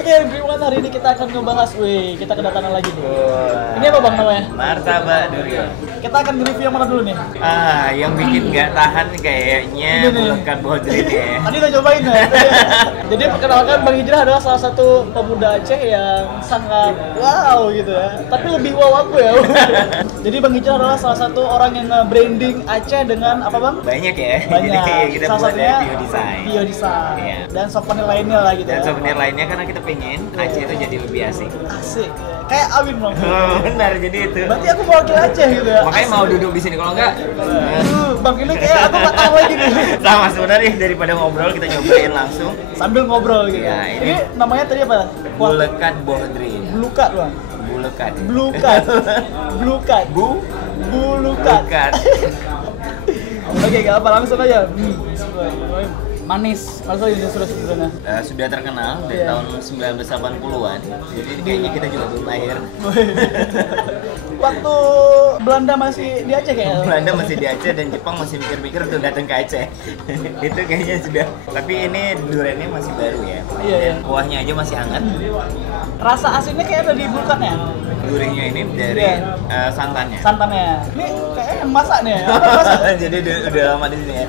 Oke, everyone, hari ini kita akan ngebahas, kita kedatangan lagi nih. Ini apa bang namanya? Martabak durian. Kita akan nge-review yang mana dulu nih? Yang bikin nggak tahan kayaknya bulekan bodrit ya. Tadi udah cobain ya. Jadi perkenalkan, Bang Hijrah adalah salah satu pemuda Aceh yang sangat wow gitu ya. Tapi lebih wow aku ya. Jadi Bang Hijrah adalah salah satu orang yang branding Aceh dengan apa bang? Banyak ya. Banyak. Jadi kita salah buat satunya dari biodesign. Iya. Dan souvenir lainnya lah gitu. Dan ya. souvenir lainnya karena kita pengen Aceh itu jadi lebih asik. Asik. Kayak Awin bang. Benar, jadi itu. Berarti aku mewakili Aceh gitu ya. Makanya mau duduk di sini, kalau enggak Bang ini kayak aku nggak tahu lagi nih. sama sebenarnya, daripada ngobrol kita nyobain langsung. Sambil ngobrol gitu. Ya, ini namanya tadi apa? Bulekan bodrit. Blukat bang. Bulekan. Blukat. Blukat. Bulukat. Bulekan. Oke, gak apa, langsung aja. Manis, langsung aja sebenarnya. Sudah terkenal dari tahun 1980-an. Jadi kayaknya kita juga belum lahir. Waktu Belanda masih di Aceh kayaknya. Belanda masih di Aceh dan Jepang masih mikir-mikir untuk datang ke Aceh. Itu kayaknya sudah. Tapi ini duriannya masih baru ya. Iya. Dan kuahnya aja masih hangat. Rasa asinnya kayak ada di Blukat ya? Gurihnya ini dari santannya. Santannya. Ini kayaknya yang masak nih ya. Apa masak? Jadi udah lama di sini ya.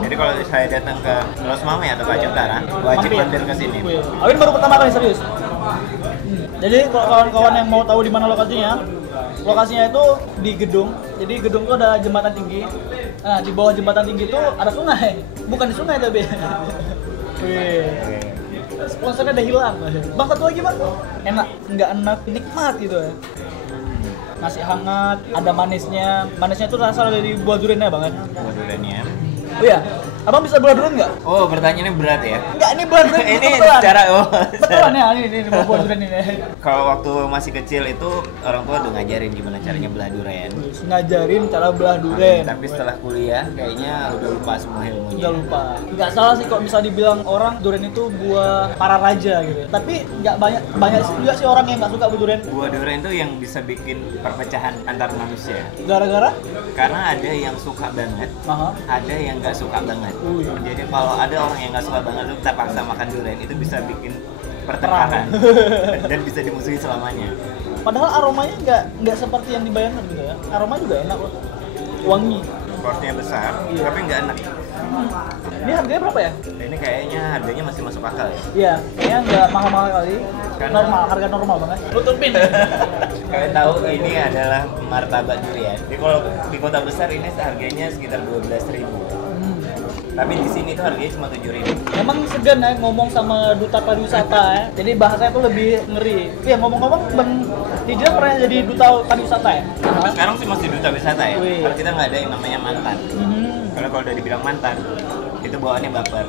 Jadi kalau saya datang ke Los Mame atau ke Aceh Utara, wajib mampir ke sini. Awin baru pertama kali serius. Jadi kalau kawan-kawan yang mau tahu di mana lokasinya itu di gedung. Jadi gedung itu ada jembatan tinggi. Nah, di bawah jembatan tinggi itu ada sungai. Bukan di sungai tapi. Sponsornya udah hilang. Bang, satu lagi bang. Enak, nggak enak, nikmat gitu ya. Masih hangat, ada manisnya. Manisnya itu rasa dari buah duriannya banget. Buah duriannya. Oh iya, abang bisa buah durian nggak? Oh, pertanyaannya berat ya? Enggak, ini buah durian. Ini secara betulan ya, ini buah durian ini. Kalau waktu masih kecil itu orang tua udah ngajarin gimana caranya belah durian. Ngajarin cara belah durian. Tapi setelah kuliah kayaknya udah lupa semua ilmunya. Udah lupa. Nggak salah sih kok bisa dibilang orang durian itu buah para raja gitu. Tapi nggak banyak juga sih orang yang nggak suka buah durian. Buah durian itu yang bisa bikin perpecahan antar manusia. Gara-gara? Karena ada yang suka banget, ada yang nggak suka banget. Jadi kalau ada orang yang nggak suka banget itu terpaksa makan durian, itu bisa bikin pertengkaran dan bisa dimusuhi selamanya. Padahal aromanya nggak seperti yang dibayangkan gitu ya. Aroma juga enak loh, wangi. Porsinya besar, tapi nggak enak. Ini harganya berapa ya? Ini kayaknya harganya masih masuk akal ya. Iya, kayaknya nggak mahal-mahal kali. Normal, harga normal banget. Tutupin. Kalian tahu ini adalah martabak durian. Jadi kalau di kota besar ini harganya sekitar 12.000. Tapi di sini tuh harganya cuma 7.000. Emang segan ya ngomong sama duta pariwisata ya. Jadi bahasanya tuh lebih ngeri. Iya, ngomong-ngomong Bang Hijrah pernah jadi duta pariwisata ya? Sampai sekarang sih masih duta wisata ya. Kalau kita nggak ada yang namanya mantan. Kalau udah dibilang mantan, itu bawaannya baper.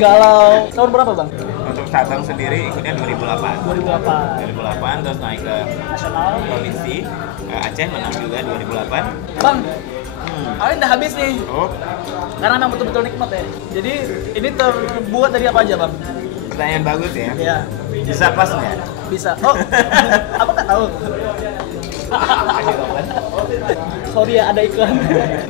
Galau. Tahun berapa bang? Untuk Sabang sendiri ikutnya 2008. 2008 terus naik ke nasional, provinsi. Aceh menang juga 2008. Bang, Awin udah habis nih. Oh. Karena memang betul-betul nikmat ya. Jadi ini terbuat dari apa aja bang? Pertanyaan bagus ya. Iya. Bisa pas nggak? Bisa. Oh, apa nggak tahu? Sorry ya, ada iklan.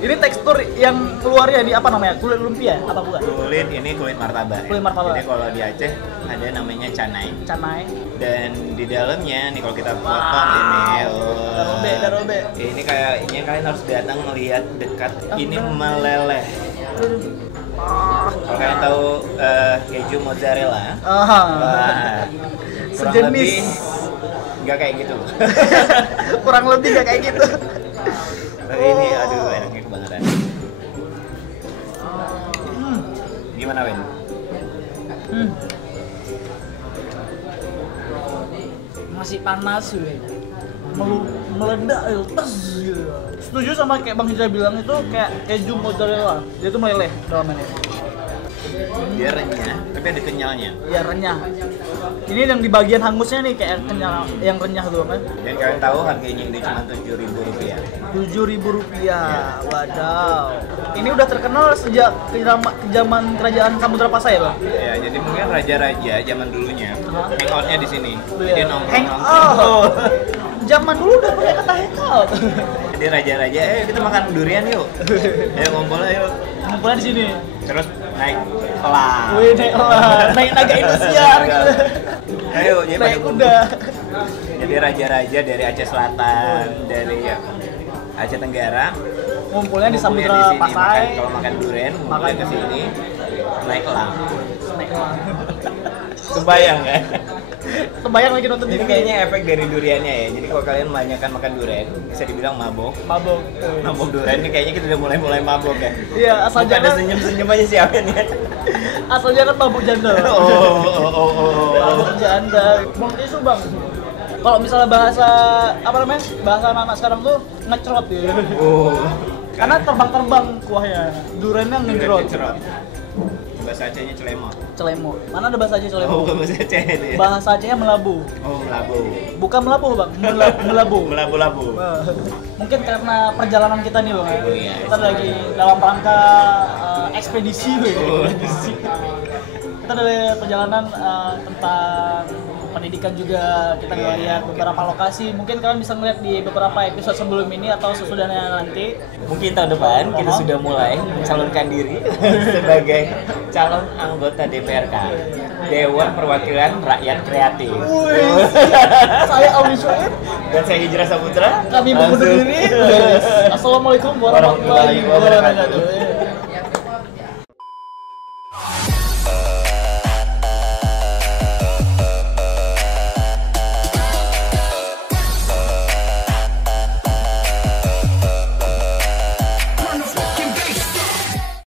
Ini tekstur yang keluarnya di apa namanya? Kulit lumpia apa bukan? Kulit martabak. Kulit martabak. Jadi kalau di Aceh ada namanya canai. Canai. Dan di dalamnya nih kalau kita potong ini, darobe. Ini kayaknya kalian harus datang melihat dekat. Ini meleleh. Kalau kalian tahu keju mozzarella, wah, sejenis. Nggak kayak gitu. Kurang lebih nggak kayak gitu. Tapi ini aduh enaknya kebangetan. Gimana Wen? Masih panas Wen. Meledak tes gitu. Setuju sama kayak Bang Hijrah bilang itu kayak keju mozzarella. Dia tuh meleleh dalamnya. Dia renyah, tapi ada kenyalnya. Iya, renyah. Ini yang di bagian hangusnya nih kayak kenyal, yang renyah tuh kan. Dan kalian tahu harganya ini cuma Rp7.000. Rp7.000. Wadaw. Ini udah terkenal sejak zaman kerajaan Samudra Pasai ya, Bang? Ya, jadi mungkin raja-raja zaman dulunya hangoutnya di sini. Jadi hangout. Zaman dulu udah pakai kata hangout. Jadi raja-raja, kita makan durian yuk. Ayo ngumpul yuk. Ngumpulnya di sini. Terus naik kelas. Wih, naik kelas, naik naga Indosiar gitu. Ayo, jadi Naik kuda. Jadi raja-raja dari Aceh Selatan, dari Aceh Tenggara Ngumpulnya di Samudra sini, Pasai. kalau makan durian, ngumpulnya ke sini, naik elang. Naik kelas. Kebayang kan? Kebayang lagi nonton Jadi TV. kayaknya efek dari duriannya ya. Jadi kalau kalian banyakkan makan durian, bisa dibilang mabok. Mabok. Mabok durian ini kayaknya kita udah mulai mabok ya. Iya, asal Bukan ada jangan senyum-senyum aja sih Awen ya. asal jangan mabuk janda. Oh. Mabuk janda. Menurut isu bang, kalau misalnya bahasa apa namanya, bahasa anak-anak sekarang tuh ngecerot ya. Oh. Karena terbang-terbang kuahnya, duriannya ngecerot. Bahasa Acehnya celemot. Celemo. Mana ada bahasa Aceh Oh, celemo? bukan bahasa Aceh itu ya. Bahasa Acehnya melabu. Oh, melabu. Bukan melabuh bang, melabu. Melabu-labu. Mungkin karena perjalanan kita nih bang, Oh, iya. kita lagi dalam rangka ekspedisi, Oh. kita dari perjalanan tentang pendidikan juga, kita ngeliat beberapa lokasi. Mungkin kalian bisa ngeliat di beberapa episode sebelum ini atau sesudahnya nanti. Mungkin tahun depan kita sudah mulai mencalonkan diri sebagai calon anggota DPRK, Dewan Perwakilan Rakyat Kreatif. Wih, saya Alwi Syuib, Dan saya Hijrah Saputra. kami mengundur Langsung. diri. Assalamualaikum warahmatullahi wabarakatuh.